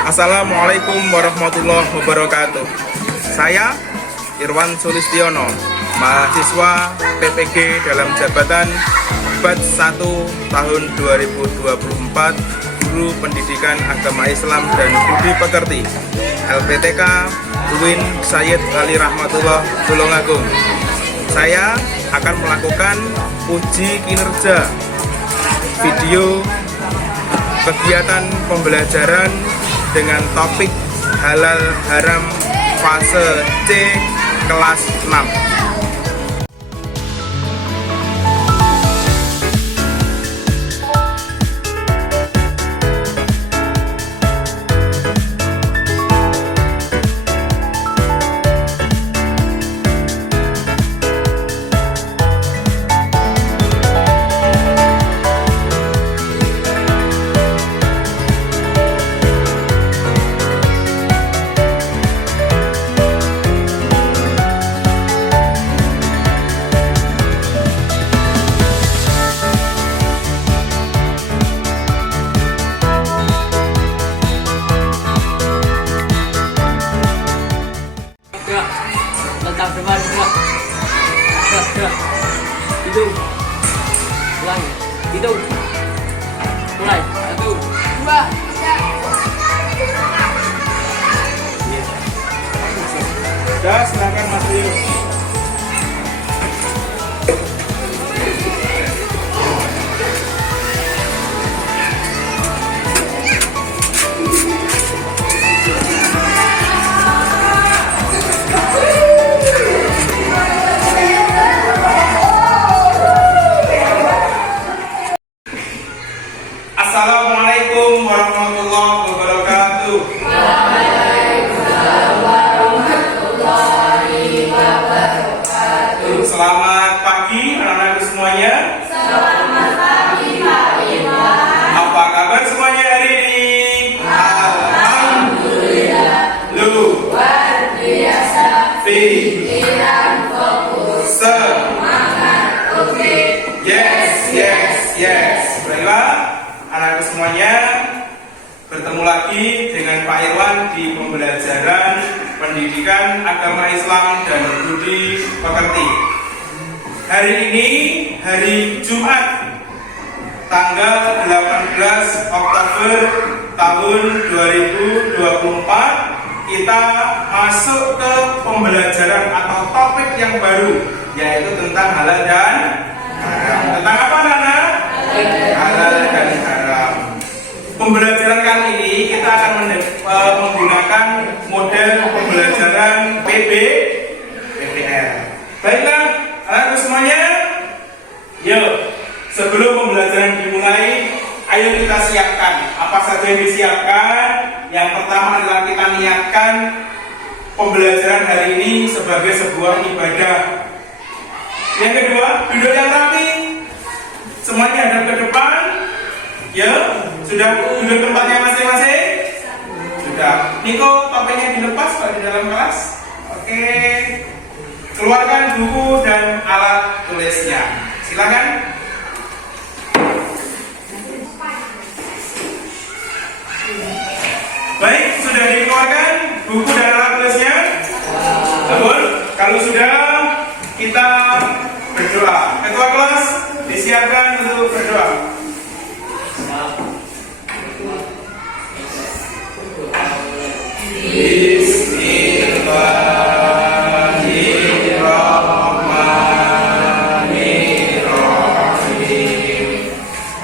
Assalamualaikum warahmatullahi wabarakatuh. Saya Irwan Sulistiono, mahasiswa PPG dalam jabatan batch 1 tahun 2024, Guru Pendidikan Agama Islam dan Budi Pekerti, LPTK UIN Sayyid Ali Rahmatullah Tulungagung. Saya akan melakukan uji kinerja video kegiatan pembelajaran dengan topik halal haram fase C kelas 6. Lentang depan, gerak, hidung, ulangi, hidung, mulai, 1, 2, 3. Sudah, silakan Mas Rio. Assalamualaikum warahmatullahi wabarakatuh. Waalaikumsalam warahmatullahi wabarakatuh. Selamat pagi anak-anakku semuanya. Selamat pagi Pak Irwan. Apa kabar semuanya hari ini? Alhamdulillah. Luar biasa. Pikiran fokus. Semangat. Oke. Yes. Baiklah anak-anakku semuanya, bertemu lagi dengan Pak Irwan di pembelajaran pendidikan agama Islam dan Budi Pekerti. Hari ini hari Jumat tanggal 18 Oktober tahun 2024, kita masuk ke pembelajaran atau topik yang baru, yaitu tentang halal dan haram. Tentang apa anak-anak? Halal dan haram. Pembelajaran kali ini kita akan menggunakan model pembelajaran PBL. Baiklah, anak-anak semuanya, yuk sebelum pembelajaran dimulai, ayo kita siapkan. Apa saja yang disiapkan? Yang pertama adalah kita niatkan pembelajaran hari ini sebagai sebuah ibadah. Yang kedua, duduk yang rapi. Semuanya hadap ke depan. Ya, sudah duduk tempatnya masing-masing? Sudah. Niko, topengnya dilepas kalau di dalam kelas. Oke. Keluarkan buku dan alat tulisnya. Silakan. Baik, sudah dikeluarkan buku dan alat tulisnya? Betul. Kalau sudah, kita berdoa. Ketua kelas disiapkan untuk berdoa. Bismillahirrahmanirrahim.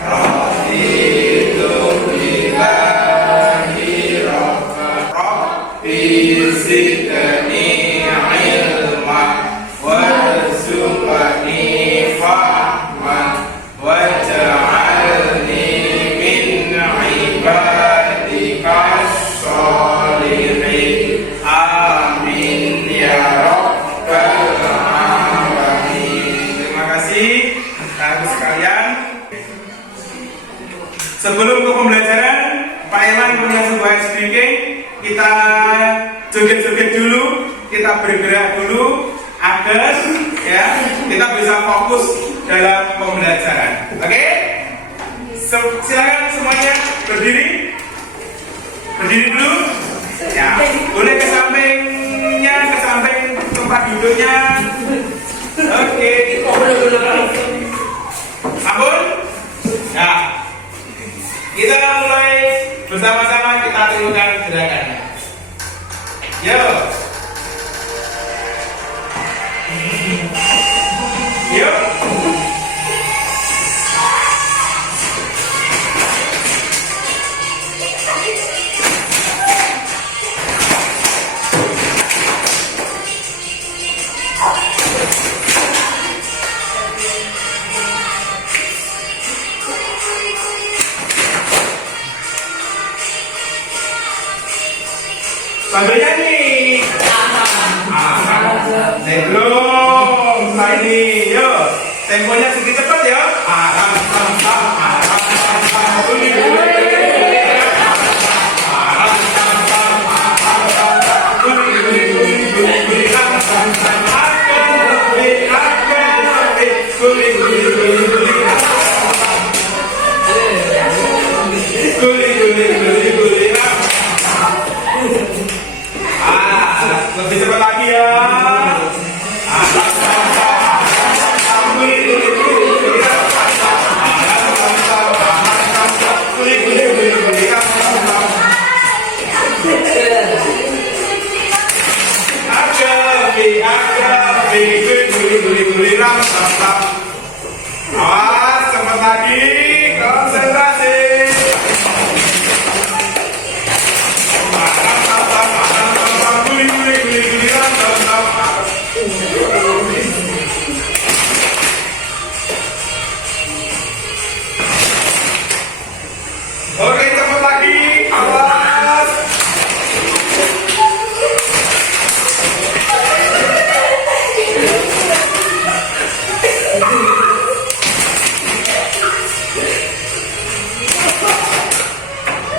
Raditu billahi rabbi zidni ilma warzuqni fahma waj'alni min ibadikas sholihin. Amin ya rabbal alamin. Terima kasih anak sekalian. Sebelum ke pembelajaran, Pak Irwan punya sebuah speaking. Kita joget-joget dulu, kita bergerak dulu agar ya kita bisa fokus dalam pembelajaran. Oke? Silakan semuanya berdiri. Berdiri dulu. tidurnya. Oke. Ampun. Nah, kita mulai bersama-sama kita tirukan gerakannya. Yo. Yuk. Sambil nyanyi. Belum. Nah ini, yuk. Temponya sedikit cepat ya. Lebih cepat lagi ya. Awas, cepat lagi, konsentrasi. Oke, cepat lagi, awas.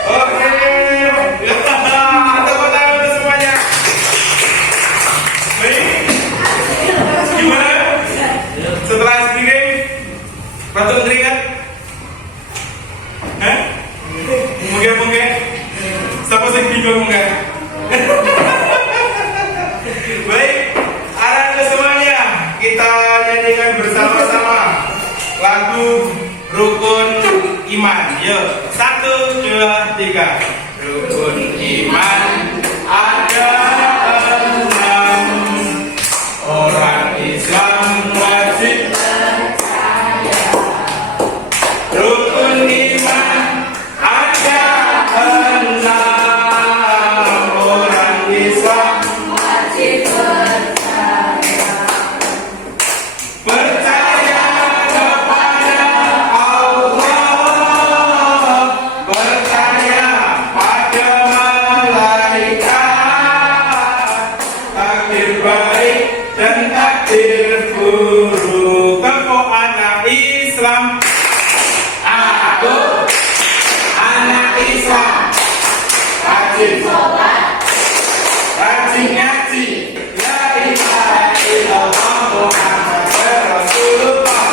Oke, tepuk tangan untuk semuanya. Baik, gimana? Setelah speaking, batuk keringat? Hah? Mungkin? Siapa sih bingung mungkin? Baik, anak semuanya, kita nyanyikan bersama-sama lagu Rukun Iman. Yuk, 1, 2, 3. Rukun iman ada 6. Orang Islam wajib percaya. Rukun iman ada 6. Orang Islam wajib percaya. percaya kepada Allah, percaya pada malaikat, takdir baik dan takdir buruk. Tepuk anak Islam. Aku anak Islam, rajin sholat, rajin ngaji, la ilaha illallah Muhammadur Rasulullah.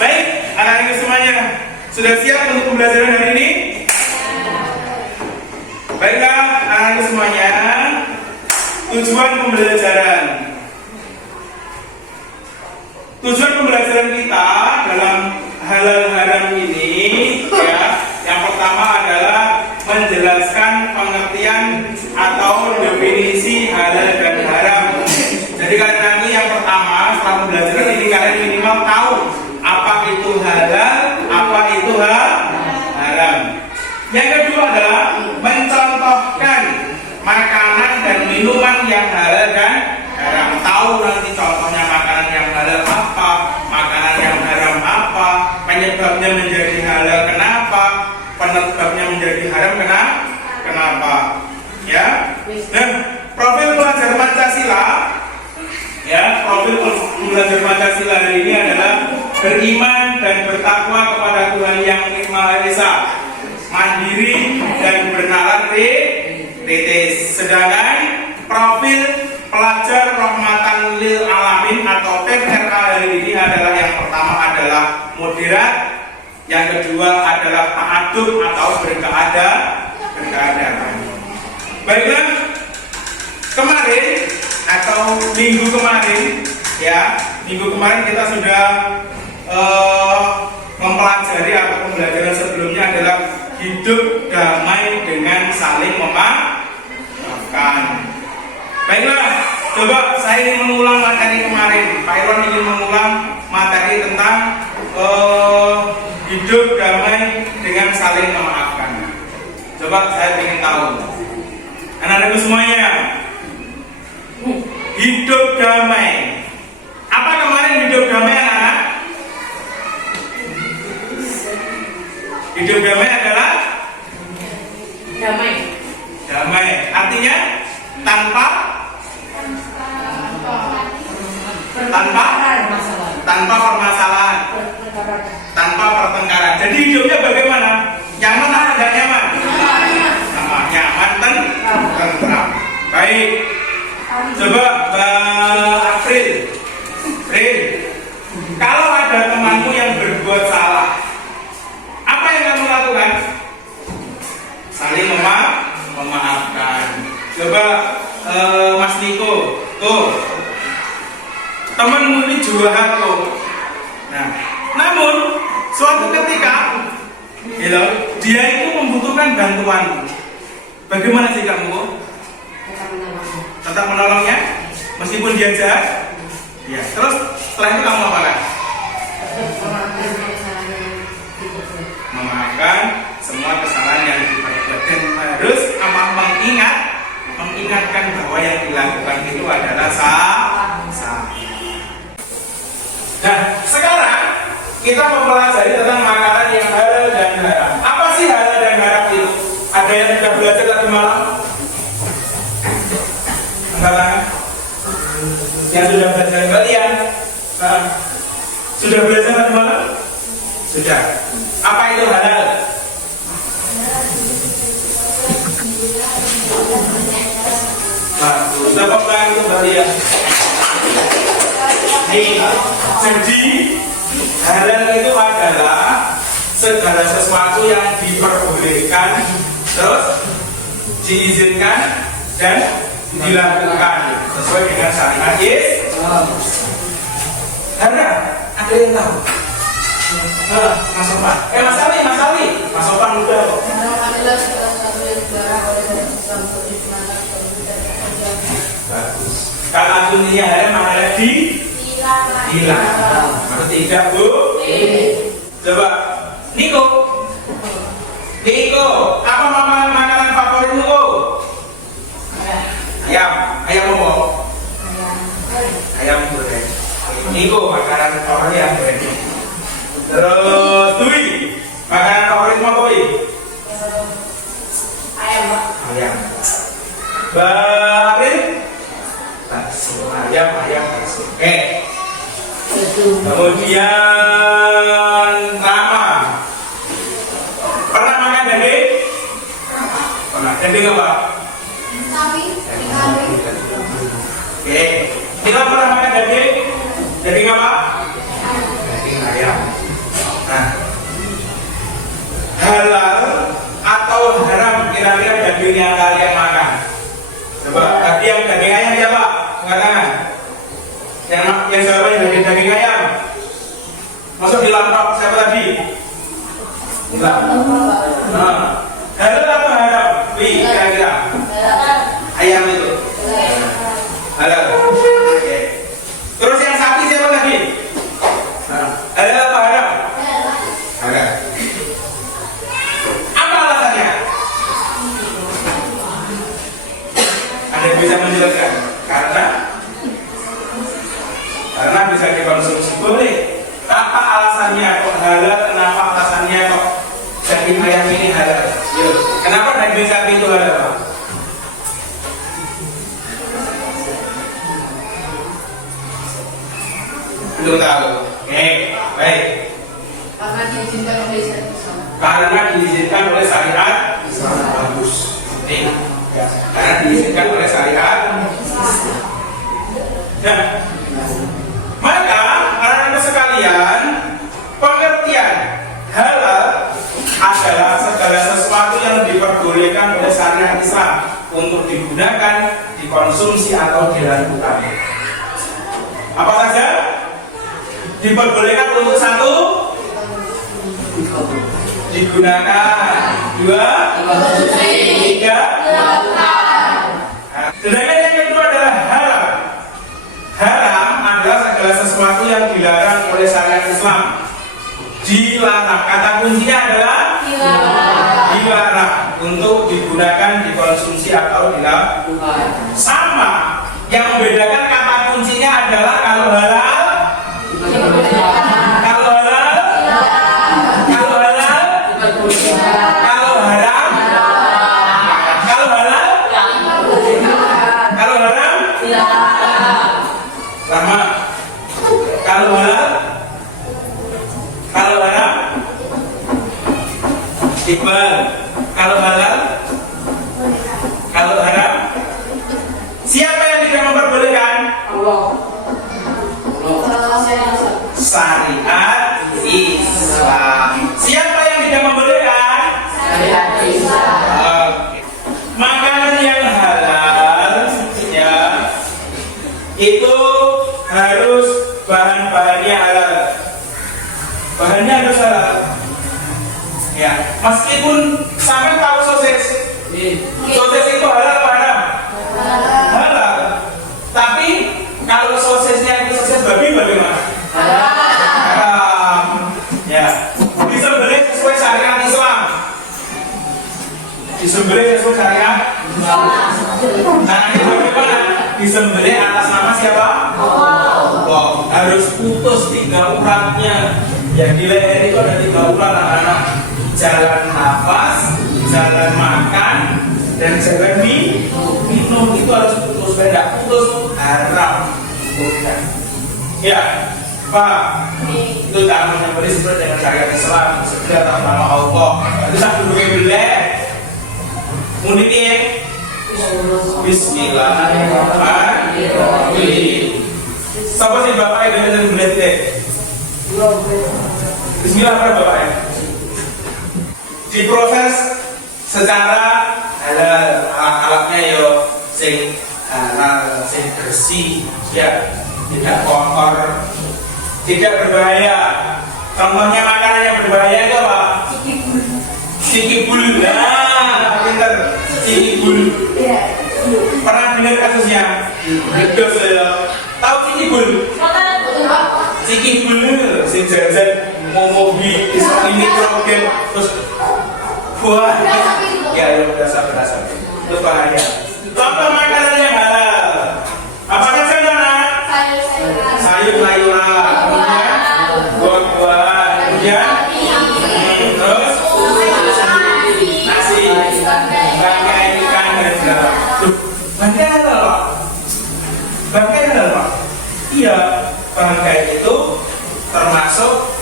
Baik, anak-anak semuanya, sudah siap untuk pembelajaran hari ini? Baiklah, anak-anak semuanya, tujuan pembelajaran kita dalam halal haram ini ya, yang pertama adalah menjelaskan pengertian atau definisi halal dan haram. Jadi kalian nanti yang pertama setelah pembelajaran ini kalian minimal tahu apa itu halal, apa itu haram. Yang kedua adalah mencontohkan makanan dan minuman yang halal dan haram. Tahu nanti contohnya makanan yang halal apa, makanan yang haram apa, penyebabnya menjadi halal kenapa, penyebabnya menjadi haram kenapa. Ya. Nah, profil pelajar Pancasila, ya, profil pelajar Pancasila hari ini adalah beriman dan bertakwa kepada Tuhan Yang Maha Esa, mandiri dan bernalar titis. Sedangkan profil pelajar Rahmatan Lil Alamin atau PRA hari ini adalah yang pertama adalah moderat, yang kedua adalah ta'adub atau berkeadaan. Baiklah, kemarin atau minggu kemarin ya, minggu kemarin kita sudah mempelajari atau pembelajaran sebelumnya adalah hidup damai dengan saling memaafkan. Baiklah, coba saya ingin mengulang materi kemarin. Pak Irwan ingin mengulang materi tentang hidup damai dengan saling memaafkan. Coba saya ingin tahu, anak-anakku semuanya, hidup damai. Apa kemarin hidup damai, anak-anak? Hidup damai adalah Damai. damai. Artinya tanpa permasalahan, tanpa pertengkaran. Jadi hidupnya bagaimana? Nyaman atau tidak nyaman? Nyaman, tentram. Baik. Coba April. Kalau ada temanmu yang berbuat salah, apa yang kamu lakukan? Saling memaafkan. Coba Mas Niko, tuh temanmu ini jahat tuh. Nah, namun suatu ketika, dia itu membutuhkan bantuan. Bagaimana sih kamu? Tetap menolongnya, meskipun dia jahat. Ya. Terus setelah itu kamu apakan? Memaafkan semua kesalahan yang diperbuat dan harus mengingatkan bahwa yang dilakukan itu adalah salah. Nah, sekarang kita mempelajari tentang makanan yang halal dan haram. Apa sih halal dan haram itu? Ada yang sudah belajar tadi malam? Enggak? Yang sudah belajar kalian? Sudah belajar tadi malam? Sudah. Apa itu halal? Tepuk tangan untuk kalian. Jadi halal itu adalah segala sesuatu yang diperbolehkan, terus diizinkan dan dilakukan sesuai dengan syariat Islam. Karena ada yang tahu? Mas Sopan. Mas Sopan udah kok. Bagus. Kalau dunia haram mana hilang. Ketiga, Bu. Coba Niko, apa makanan favoritmu? Ayam apa? Ayam goreng. Niko makanan favorit ayam goreng. Terus Dwi, makanan favoritmu apa? Ayam. Barin? Bakso. Ayam bakso. Oke. Kemudian Rama, pernah makan daging? Pernah. Daging apa? Oke. Kita pernah makan daging? Daging apa? Daging ayam. Nah, halal atau haram kira-kira daging yang kalian makan? Coba tadi yang daging ayam siapa? Angkat tangan. Yang siapa yang daging ayam? Masuk di lampau siapa tadi? Enggak. Halal atau haram? Kira-kira ayam itu halal. Oke. Terus yang sapi siapa tadi? Halal atau haram? Halal. Apa alasannya? Ada yang bisa menjelaskan? Karena bisa dikonsumsi boleh. Apa alasannya kok halal? Kenapa alasannya kok daging ayam ini halal? Yuk, kenapa daging sapi itu halal, Pak? Belum tahu. Oke, baik. Karena diizinkan oleh syariat Islam. Karena diizinkan oleh syariat Islam. Bagus. Nih, ya. Karena diizinkan oleh syariat. Nah, maka anak-anak sekalian, pengertian halal adalah segala sesuatu yang diperbolehkan oleh syariat Islam untuk digunakan, dikonsumsi dikonsumsi atau dilakukan. Apa saja? Diperbolehkan untuk satu, digunakan, dua, tiga, sedangkan yang kedua adalah haram. Haram adalah segala sesuatu yang dilarang oleh syariat Islam. Dilarang, kata kuncinya adalah dilarang untuk digunakan, dikonsumsi atau dilakukan. Sama, yang membedakan kata kuncinya adalah kalau halal, kalau halal, kalau halal, kalau haram, kalau halal, kalau haram, sama. Kalau halal, kalau haram, Iqbal. Kalau halal, kalau haram, siapa yang tidak memperbolehkan? Syariat Islam. Siapa yang tidak membolehkan? Syariat Islam. Makanan yang halal ya itu harus bahan-bahannya halal. Bahannya harus halal. Ya, meskipun sampai tahu sosis. Sosis itu halal apa haram? Halal. Tapi kalau sosisnya itu sosis babi bagaimana? Haram. Ya, disembelih sesuai syariat Islam. Disembelih sesuai syariat Islam. Nah, ini bagaimana? Disembelih atas nama siapa? Allah. Harus putus 3 uratnya. Yang di leher itu ada 3 urat anak-anak. Jalan nafas, jalan makan, dan jalan minum itu harus putus. Beda putus haram. Bukan. Ya, Pak. Itu cara menyembelih sesuai dengan syariat Islam. Sesuai atas nama Allah. Itu sambil duduk Munitin. Bismillahirrahmanirrahim. Siapa sih bapaknya dengan munitin? Bismillahirrahmanirrahim bapaknya. Diproses secara halal, alat-alatnya yo sing halal, sing bersih, ya, tidak kotor, tidak berbahaya. Contohnya makanan yang berbahaya itu apa? Sikibul. Nah, pinter. Sikibul. Pernah dengar kasusnya? Betul saya. Tahu sikibul? Sikibul sing jajan momobi ini krogen terus buah. Ya, berasa. Itu bahaya. Contoh makanan yang halal. Apa saja nak? Sayur-sayuran, kemudian buah-buahan, kemudian terus nasi, bangkai ikan dan segala. Bangkai halal, Pak. Bangkai halal, Pak. Iya, bangkai itu termasuk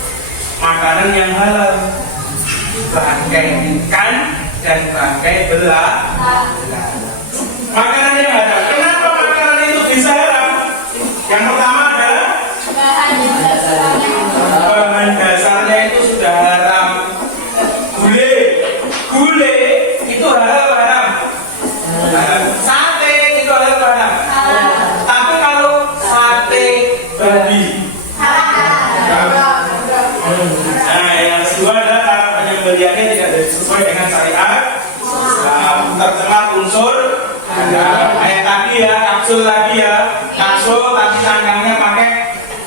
makanan yang halal. Bangkai ikan dan bangkai belalang. Makanan yang halal. Kenapa makanan itu bisa haram? Yang pertama adalah bahan dasarnya itu sudah haram. Gulai itu halal apa haram? Sate itu halal apa haram? Tapi kalau sate babi nah, yang kedua adalah cara penyembelihannya tidak sesuai dengan syariat Islam. Tercemar unsur kayak tadi ya, kapsul tadi ya, kapsul tapi tangkangnya pakai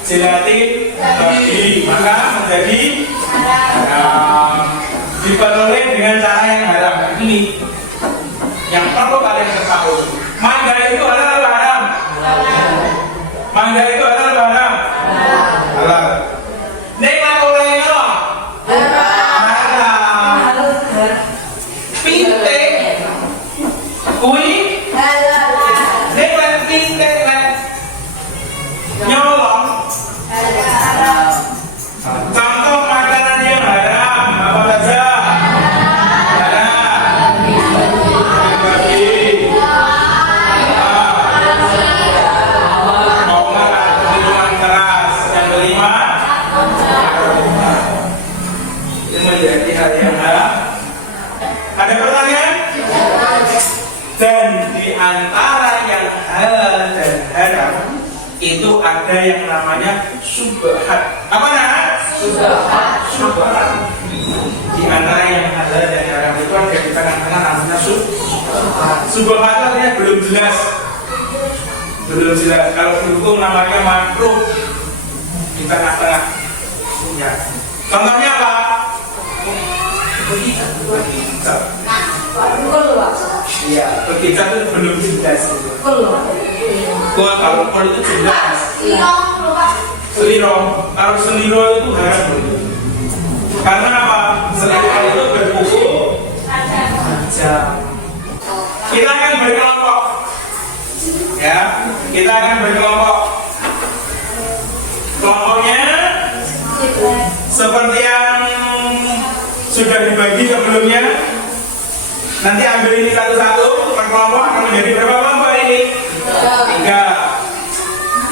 gelatin babi, maka menjadi diperoleh dengan cara yang haram. Ini yang perlu kalian ketahui. Mangga itu halal atau haram? Mangga itu halal atau haram? Halal. Nek oleh lo haram. Pintek kui nek pintek nyolong. Contoh makanan yang haram apa saja? Haram. Babi. ada yang namanya subhat. Apa nak? Subhat. Di antara yang halal dan haram itu ada di tengah-tengah namanya subhat. Subhat itu artinya belum jelas. Belum jelas. Kalau dihukum namanya makruh di tengah-tengah. Ya. Contohnya apa? Berkicau. Iya, berkicau itu belum jelas. Kalau kol itu jelas. Selirong. Kalau selirong itu haram. Karena apa? Selirong itu berbuku. Kita akan berkelompok. Ya, kita akan berkelompok. Kelompoknya seperti yang sudah dibagi sebelumnya. Nanti ambil ini satu-satu. Per kelompok akan menjadi berapa kelompok ini? Tiga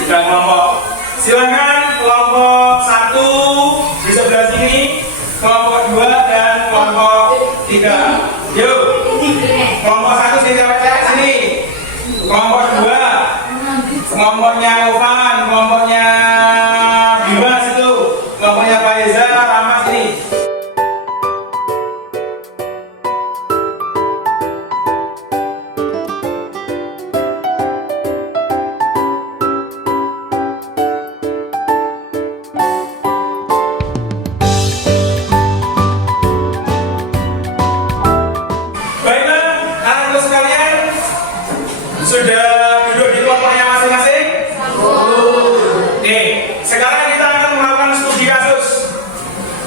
kelompok. Silakan kelompok 1 di sebelah sini, kelompok 2 dan kelompok 3. Yuk. Kelompok 1 sini cewek-cewek sini. Kelompok 2 kelompoknya Ovan, kelompoknya Dimas itu, kelompoknya Faiza, Rahmat sini. Baiklah, anak-anak sekalian, sudah duduk di kelompoknya masing-masing? Oke, sekarang kita akan melakukan studi kasus.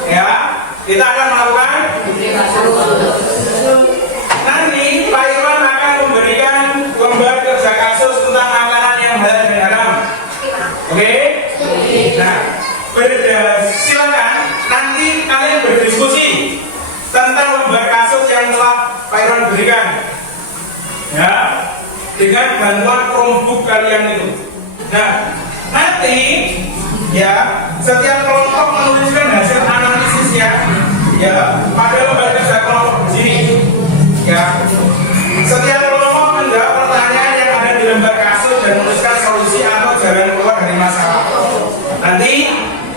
Ya, kita akan melakukan nanti Pak Irwan akan memberikan lembar kerja kasus tentang makanan yang halal dan haram. Oke? Nah, silakan nanti kalian berdiskusi tentang lembar kasus yang telah Pak Irwan berikan. Ya, dengan bantuan Chromebook kalian itu. Nah, nanti ya setiap kelompok menuliskan hasil analisisnya ya pada lembar kerja kelompok di sini. Ya, setiap kelompok menjawab pertanyaan yang ada di lembar kasus dan menuliskan solusi atau jalan keluar dari masalah. Nanti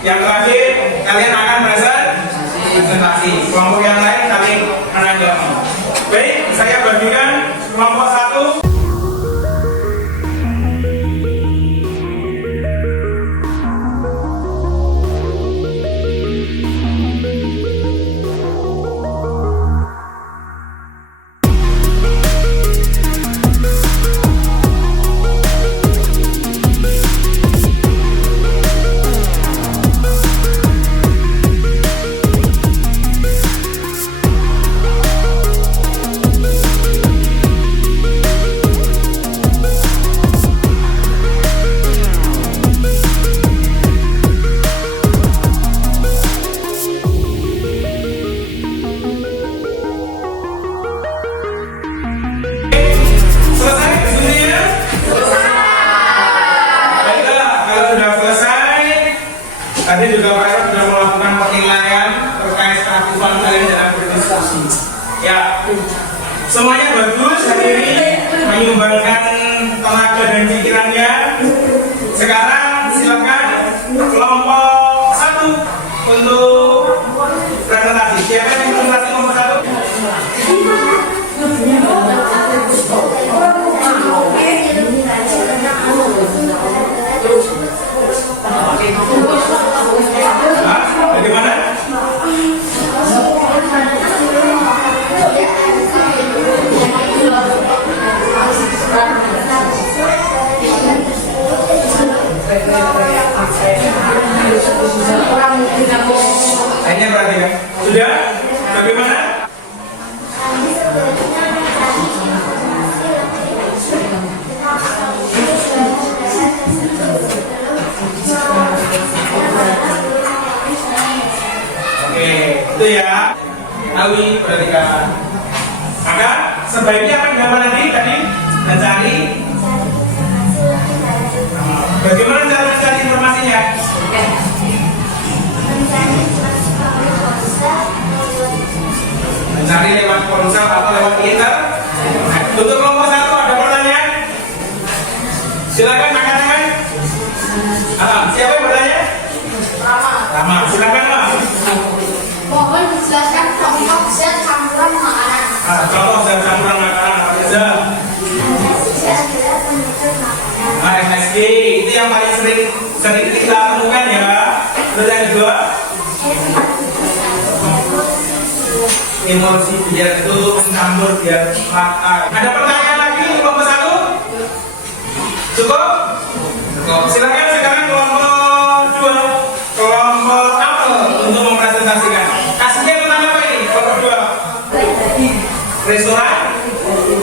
yang terakhir kalian akan presentasi. Kelompok yang lain kalian menanggapi. Baik, saya bagikan kelompok 1. Tadi juga Pak Irwan sudah melakukan penilaian terkait keaktifan kalian dalam berdiskusi. Ya, semuanya bagus hari ini menyumbangkan tenaga dan pikirannya. Sekarang silakan kelompok 1 untuk presentasi. Siapa yang presentasi kelompok 1? Bagaimana? Hanya perhatikan. Sudah? Bagaimana? Oke, itu ya. Awi perhatikan. Maka sebaiknya akan gambar tadi mencari. Bagaimana cara mencari informasinya? Mencari lewat ponsel atau lewat internet. Untuk kelompok 1 ada pertanyaan? Silakan angkat tangan. Sama, silakan Mas. Mohon dijelaskan contoh zat campuran makanan. Contoh zat campuran makanan apa saja? MSG adalah penutup makanan. MSG itu yang paling sering kita temukan ya. Terus yang kedua, emulsi biar itu mencampur biar rata. Ada pertanyaan lagi kelompok 1? Cukup? Cukup. Silakan sekarang kelompok 2, kelompok apel untuk mempresentasikan. Kasihnya tentang apa ini? Kelompok 2. Restoran,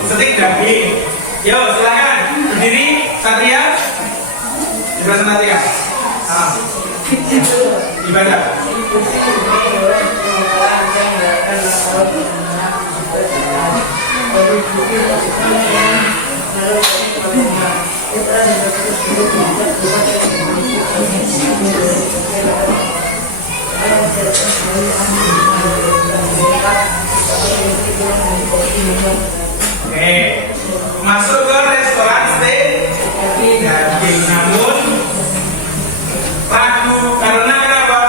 stik daging. Yo, silakan berdiri. Satria, dipresentasikan. Ibadah. Oke, masuk ke restoran steak daging, namun ragu karena kenapa?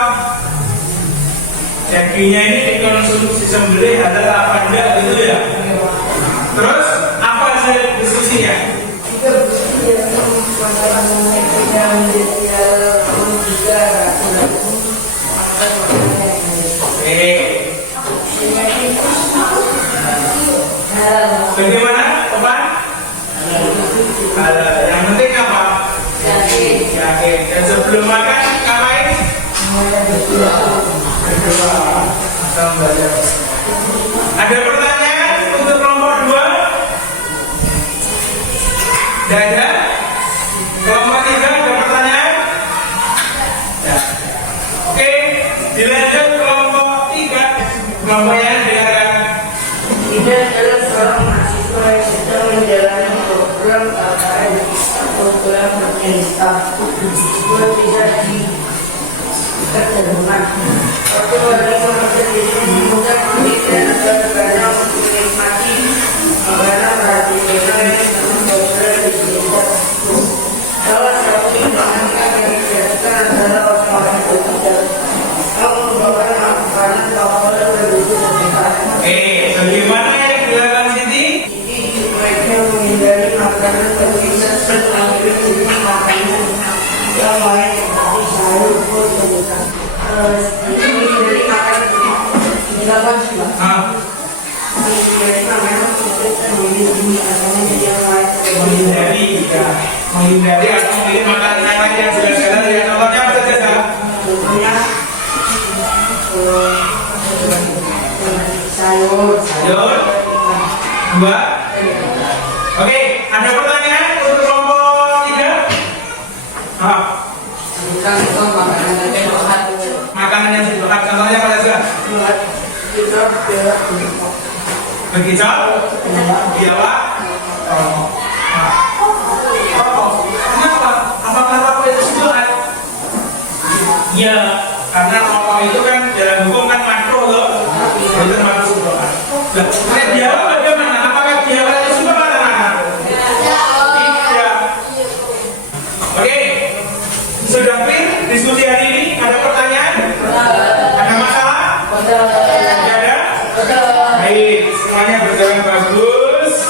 Dagingnya ini dikonsumsi sembelih halal apa enggak gitu ya. Terus apa hasil diskusinya? Bagaimana, Topan? Yang penting apa? Yakin. Dan sebelum makan ngapain? Ada pertanyaan untuk kelompok 2? Tidak ada? Kelompok 3 ada pertanyaan? Ya. Oke, dilanjut kelompok 3. Kelompok yang dengarkan. Ini adalah seorang mahasiswa yang sedang menjalani program KKN atau program pemerintah. Dia tidak dikerjakan. Waktu mereka bekerja di sini bukan pemikiran atau negara untuk menikmati karena perhatian yang program di desa. Salah satu tindakan yang dikerjakan adalah orang-orang berbicara. Kamu merupakan makanan favorit penduduk sekitar. Bagaimana yang dilakukan Siti? Ini mereka menghindari makanan tersisa serta jenis makanan yang lain seperti sayur, buah, dan ikan. Ini menghindari makanan dilakukan juga. Menghindari makanan seperti memilih makanan yang lain Menghindari, ya. Menghindari atau memilih makanan yang lain yang sudah jalan ya. Contohnya apa saja? contohnya sayur, Sayur. 2. Oke, ada pertanyaan untuk kelompok 3? bukan itu makanan yang sehat. Makanan yang sehat, contohnya apa saja? Kita tidak Bekicot, biawak, rokok. Kenapa? Apakah rokok itu sehat? Iya, karena rokok itu kan dalam hukum kan makruh loh. Itu termasuk doa. Nah, biawak bagaimana? Apakah biawak itu sehat atau tidak? Tidak. Oke, sudah clear diskusi hari ini? Ada pertanyaan? Ada masalah? Tidak ada? Baik, semuanya berjalan bagus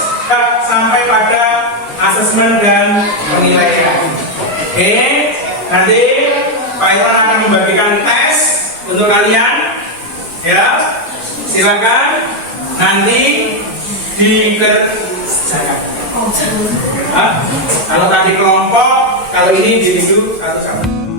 sampai pada asesmen dan penilaian. Oke, nanti Pak Irwan akan membagikan tes untuk kalian. Ya, silakan nanti dikerjakan. Kalau tadi kelompok, kalau ini dihidup satu-satu.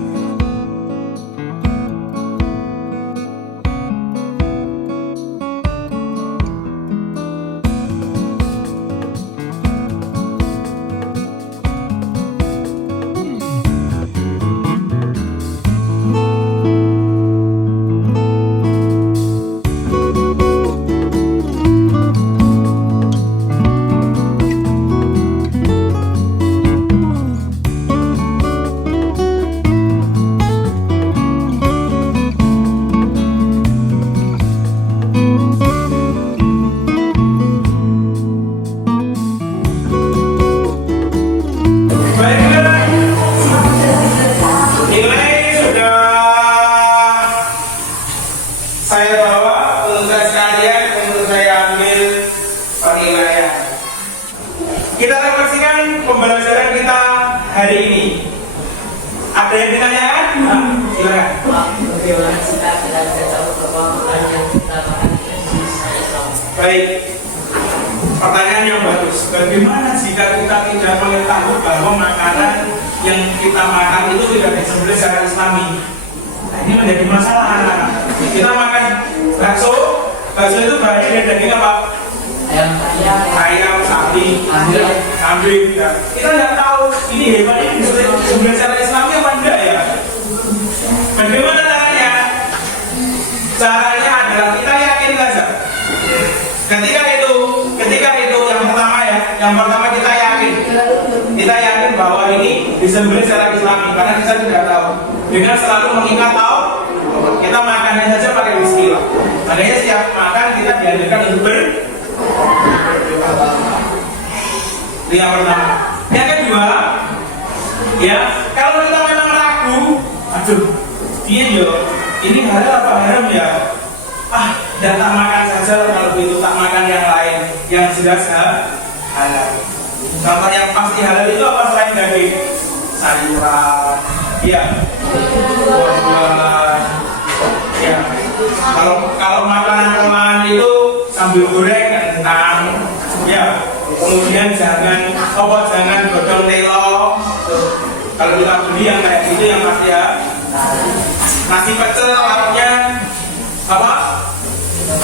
silakan. Bagaimana sikap dan tahu bahwa makanan yang kita makan itu Islam? Baik, pertanyaan yang bagus. Bagaimana jika kita tidak mengetahui bahwa makanan yang kita makan itu tidak disembelih secara Islami? Nah, ini menjadi masalah anak-anak. Kita makan bakso, bakso itu bahannya dari daging apa? Ayam, sapi, kambing. Ya. Kita nggak tahu ini hebatnya disembelih secara Islami apa enggak ya? Bagaimana caranya? Caranya adalah kita yakin saja. Ketika itu yang pertama kita yakin bahwa ini disembelih secara Islami karena kita tidak tahu. Dengan selalu mengingat tahu, kita makannya saja pakai bismillah. Makanya setiap makan kita dianjurkan untuk yang pertama. Yang kedua, ya kalau kita memang ragu, aduh, ini halal apa haram ya? Dan tak makan saja kalau begitu, tak makan yang lain yang jelas halal. Contoh yang pasti halal itu apa selain daging? Sayuran, ya, buah-buahan, ya. Kalau makanan olahan itu sambil goreng kentang, ya. Kemudian jangan godong telo. Kalau kita beli yang kayak gitu yang pasti ya. Nasi pecel lauknya apa?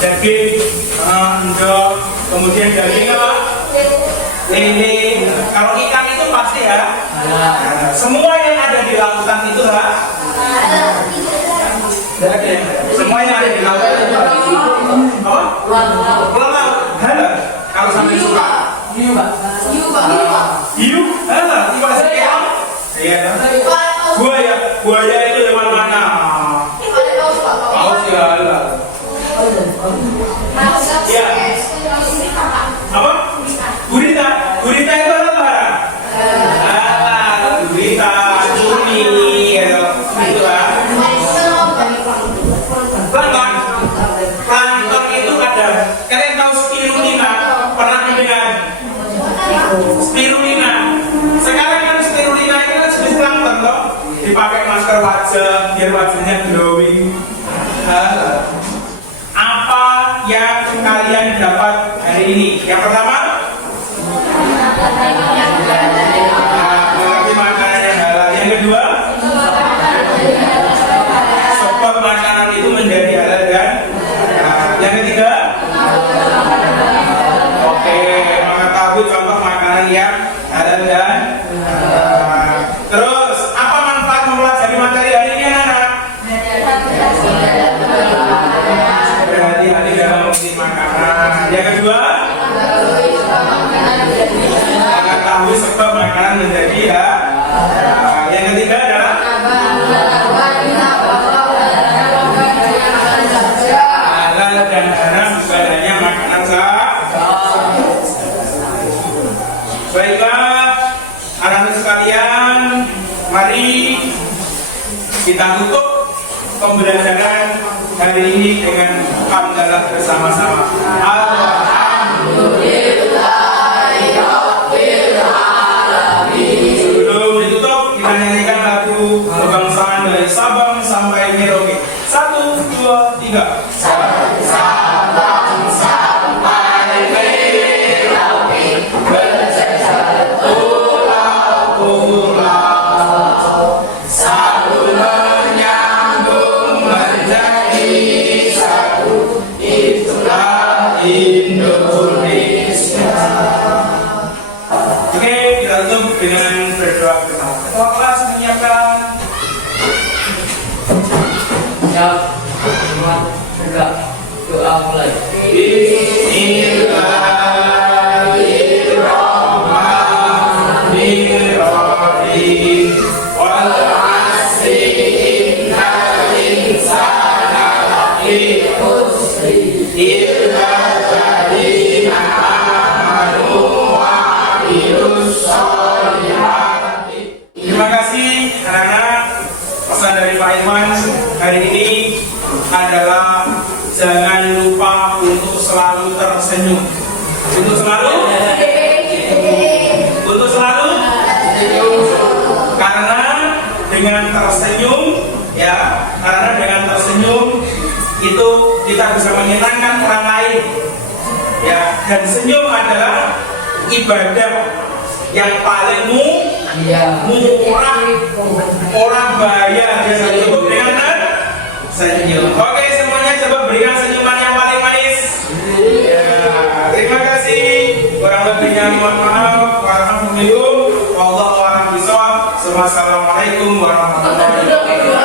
Daging, endok, kemudian daging apa? Lele. Kalau ikan itu pasti ya. Semua yang ada di lautan itu lah. Semua yang ada di lautan itu apa? Pulau laut. Halal. Kalau sampai suka. Hiu, halal. Ikan sekian. Iya. Buaya itu hewan mana? Paus ya halal. Ya. Apa? Gurita itu apa? Gurita, cumi, gitu lah. Plankton itu ada. Kalian tahu spirulina? Pernah mendengar? Spirulina. Sekarang kan spirulina itu kan jenis plankton toh. Dipakai masker wajah biar wajahnya glowing. Apa yang kalian dapat hari ini? Yang pertama, mengerti makanan yang halal. Yang kedua, sebab makanan itu menjadi halal dan yang ketiga, mengetahui contoh makanan yang halal dan terus apa manfaat mempelajari materi hari ini anak-anak? Berhati-hati dalam memilih makanan. Yang kedua, mengetahui sebab makanan menjadi ya. Yang ketiga adalah halal dan haram bukan hanya makanan Baiklah, anak-anak sekalian, mari kita tutup pembelajaran hari ini dengan hamdalah bersama-sama. Sebelum ditutup, kita nyanyikan lagu kebangsaan dari Sabang sampai Merauke. 1, 2, 3. Sabang sampai Merauke, berjejer pulau-pulau, selalu menyambung menjadi satu. Itulah Indonesia. Oke, kita tutup dengan berdoa bersama. Ketua kelas menyiapkan. Ya, semua sudah doa mulai. Bismillahirrahmanirrahim. Wal 'asri innal insana lafi khusr illa alladziina aamanu wa 'amilus sholihati. Terima kasih anak-anak. Pesan dari Pak Iman hari ini adalah jangan lupa untuk selalu tersenyum. Untuk selalu karena dengan tersenyum ya ya, karena dengan tersenyum itu kita bisa menyenangkan orang lain, ya. Dan senyum adalah ibadah yang paling murah, orang bayar yang cukup dengan senyum. Oke, semuanya coba berikan senyuman yang paling manis. Ya, terima kasih. Kurang lebihnya mohon maaf. Wassalamualaikum warahmatullahi wabarakatuh. Wassalamualaikum warahmatullahi wabarakatuh.